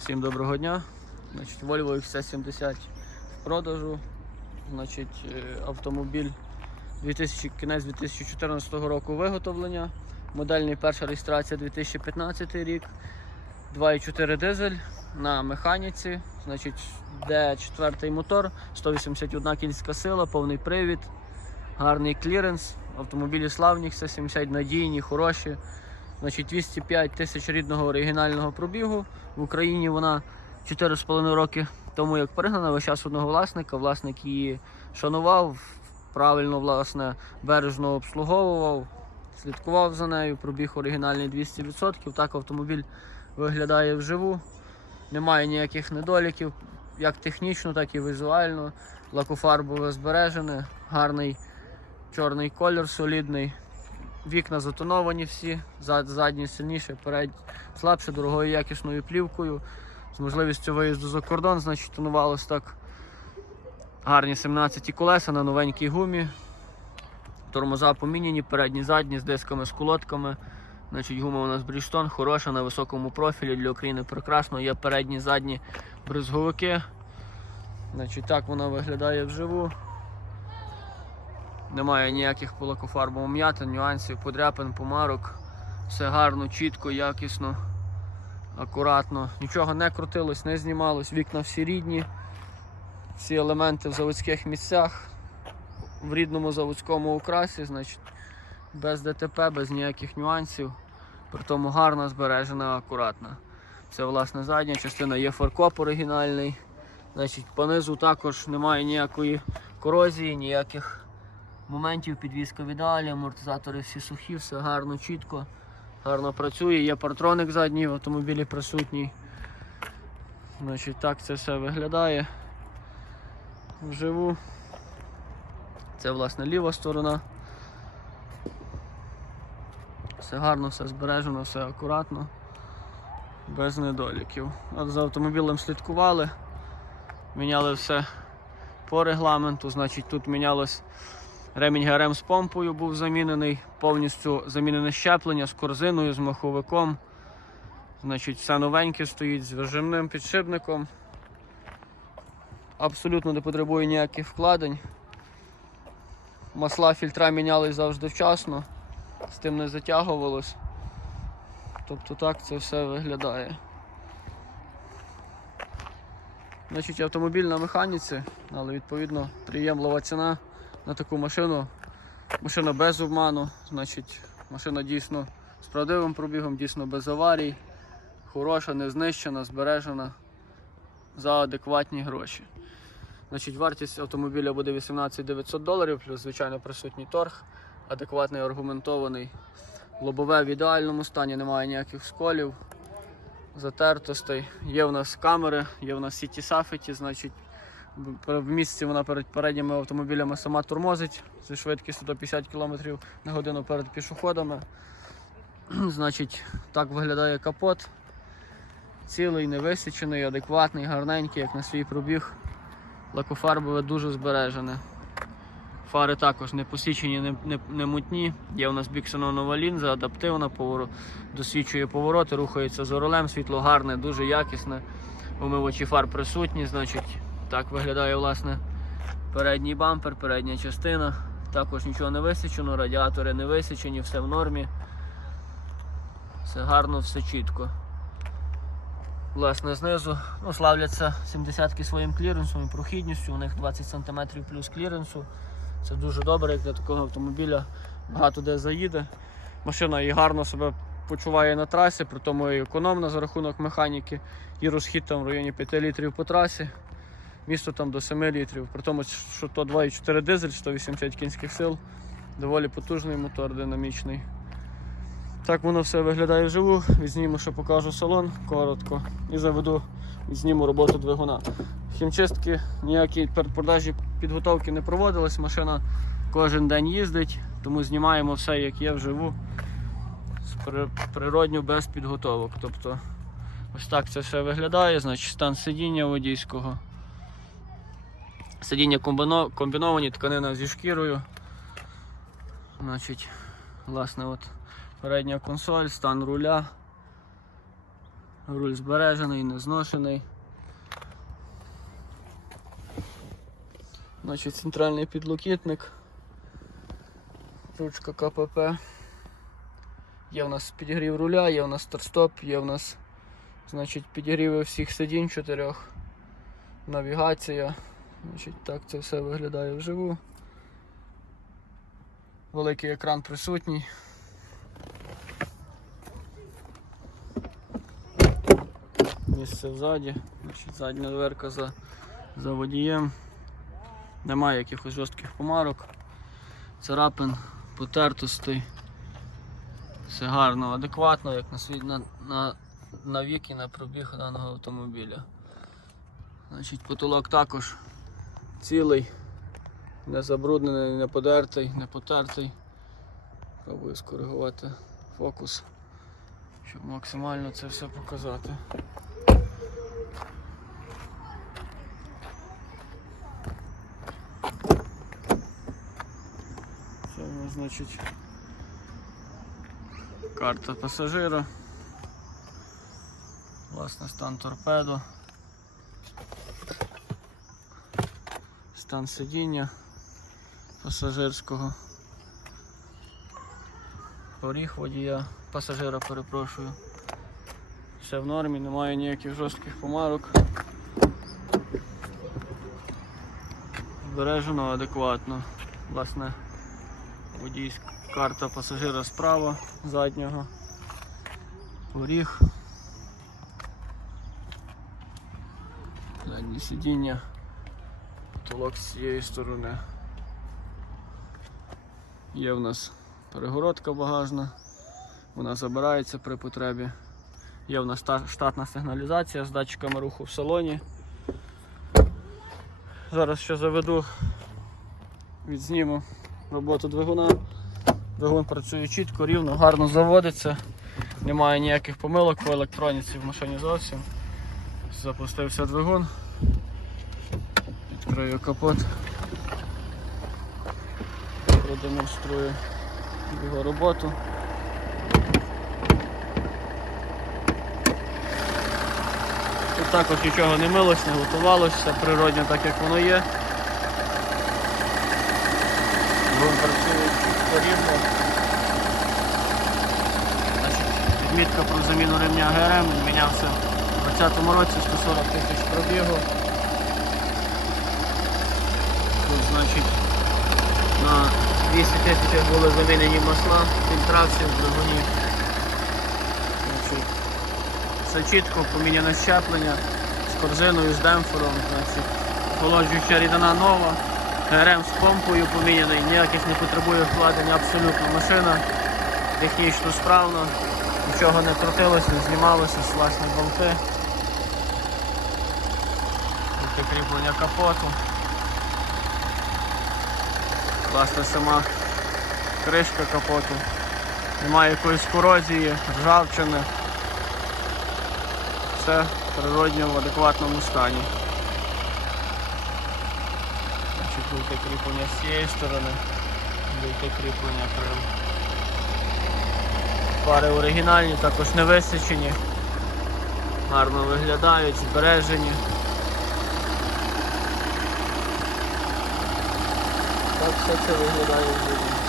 Всім доброго дня. Значить, Volvo XC70 в продажу. Значить, е, автомобіль 2000, кінець 2014 року виготовлення. Модельний перша реєстрація 2015 рік. 2,4 дизель на механіці. Значить, де четвертий мотор, 181 кінська сила, повний привід, гарний кліренс. Автомобілі славні, XC70 надійні, хороші. Значить, 205 тисяч рідного оригінального пробігу. В Україні вона 4,5 роки тому як пригнана, весь час одного власника. Власник її шанував, правильно, власне, бережно обслуговував, слідкував за нею. Пробіг оригінальний 200%. Так автомобіль виглядає вживу. Немає ніяких недоліків, як технічно, так і візуально. Лакофарбове збережене, гарний чорний колір, солідний. Вікна затоновані всі, задні сильніше, передні слабше, дорогою якісною плівкою. З можливістю виїзду за кордон, значить, тонувалось так. Гарні 17 колеса на новенькій гумі. Тормоза поміняні, передні, задні з дисками, з колодками. Значить, гума у нас Бріштон, хороша на високому профілі для України прекрасно. Є передні, задні бризговики. Значить, так вона виглядає вживу. Немає ніяких по лакофарбовому м'ятин, нюансів, подряпин, помарок. Все гарно, чітко, якісно, акуратно. Нічого не крутилось, не знімалось, вікна всі рідні, всі елементи в заводських місцях, в рідному заводському окрасі, значить, без ДТП, без ніяких нюансів. При тому гарна, збережена, акуратна. Це власне задня частина, є фаркоп оригінальний. Значить, понизу також немає ніякої корозії, ніяких моментів підвізка в амортизатори всі сухі, все гарно, чітко, гарно працює. Є партроник задній в автомобілі присутній. Значить, так це все виглядає. Вживу. Це власне ліва сторона. Все гарно, все збережено, все акуратно, без недоліків. За автомобілем слідкували, міняли все по регламенту, значить тут мінялось ремінь ГРМ з помпою був замінений, повністю замінене щеплення з корзиною, з маховиком. Значить, все новеньке стоїть з вижимним підшипником. Абсолютно не потребує ніяких вкладень. Масла фільтра міняли завжди вчасно, з тим не затягувалось. Тобто так це все виглядає. Значить, автомобіль на механіці, але відповідно приємлива ціна на таку машину. Машина без обману, значить, машина дійсно з правдивим пробігом, дійсно без аварій, хороша, не знищена, збережена за адекватні гроші. Значить, вартість автомобіля буде 18 900 доларів, плюс звичайно присутній торг, адекватний, аргументований. Лобове в ідеальному стані, немає ніяких сколів, затертостей. Є в нас камери, є в нас сіті сафеті, значить в місці вона перед передніми автомобілями сама тормозить зі швидкістю до 50 км на годину перед пішоходами. Значить, так виглядає капот. Цілий, невисічений, адекватний, гарненький, як на свій пробіг. Лакофарбове дуже збережене. Фари також не посічені, не, не, не мутні. Є у нас біксенонова лінза, адаптивна, поворот, досвідчує повороти, рухається з оролем, світло гарне, дуже якісне. Умивачі фар присутні, значить, так виглядає власне передній бампер, передня частина. Також нічого не висічено, радіатори не висічені, все в нормі. Все гарно, все чітко. Власне, знизу ну, славляться 70-ки своїм кліренсом і прохідністю, у них 20 см плюс кліренсу. Це дуже добре, як для такого автомобіля багато де заїде. Машина і гарно себе почуває на трасі, при тому і економна за рахунок механіки. І розхід там в районі 5 літрів по трасі. Місто там до 7 літрів. При тому, що то 2,4 дизель, 180 кінських сил. Доволі потужний мотор, динамічний. Так воно все виглядає вживу. Відзніму, що покажу салон коротко і заведу, відзніму роботу двигуна. Хімчистки ніякі передпродажі підготовки не проводились. Машина кожен день їздить, тому знімаємо все, як є вживу. Природньо без підготовок. Тобто ось так це все виглядає. Значить, стан сидіння водійського. Сидіння комбіновані, тканина зі шкірою. Значить, власне, от передня консоль, стан руля. Руль збережений, не зношений. Значить, центральний підлокітник. Ручка КПП. Є в нас підігрів руля, є в нас старт-стоп, є в нас значить, підігріви всіх сидінь чотирьох. Навігація. Значить, так це все виглядає вживу. Великий екран присутній. Місце ззаді, значить, задня дверка за, за водієм. Немає якихось жорстких помарок, царапин, потертостей. Все гарно, адекватно, як на, свій, на, на, на вік і на пробіг даного автомобіля. Значить, потолок також цілий, не забруднений, не подертий, не потертий. Пробую скоригувати фокус, щоб максимально це все показати. Це у нас значить карта пасажира. Власне стан торпедо. Стан сидіння пасажирського. Поріг водія, пасажира перепрошую. Все в нормі, немає ніяких жорстких помарок. Збережено адекватно. Власне, водійська карта пасажира справа заднього. Поріг. Заднє сидіння. Потолок з цієї сторони. Є в нас перегородка багажна, вона забирається при потребі. Є в нас штатна сигналізація з датчиками руху в салоні. Зараз ще заведу, відзніму роботу двигуна. Двигун працює чітко, рівно, гарно заводиться. Немає ніяких помилок по електроніці в машині зовсім. Запустився двигун. Відкрию капот. Продемонструю його роботу. Тут також нічого не милось, не готувалося, все природньо так як воно є. Двигун працює чітко рівно. Відмітка про заміну ремня ГРМ мінявся у 2020 році 140 тисяч пробігу. Тут, значить, на 200 тисячах були замінені масла, фільтрації в двигуні. Все чітко, поміняне щеплення з корзиною, з демпфером, охолоджуюча рідина нова, ГРМ з помпою поміняний, ніяких не потребує вкладення абсолютно машина, технічно справно, нічого не крутилося, не знімалося, власні болти. Таке кріплення капоту. Власне сама кришка капоту. Немає якоїсь корозії, ржавчини. Все природньо в адекватному стані. Люте кріплення з цієї сторони, люте кріплення крил. Пари оригінальні, також не висічені, гарно виглядають, збережені. Так все це виглядає в житті.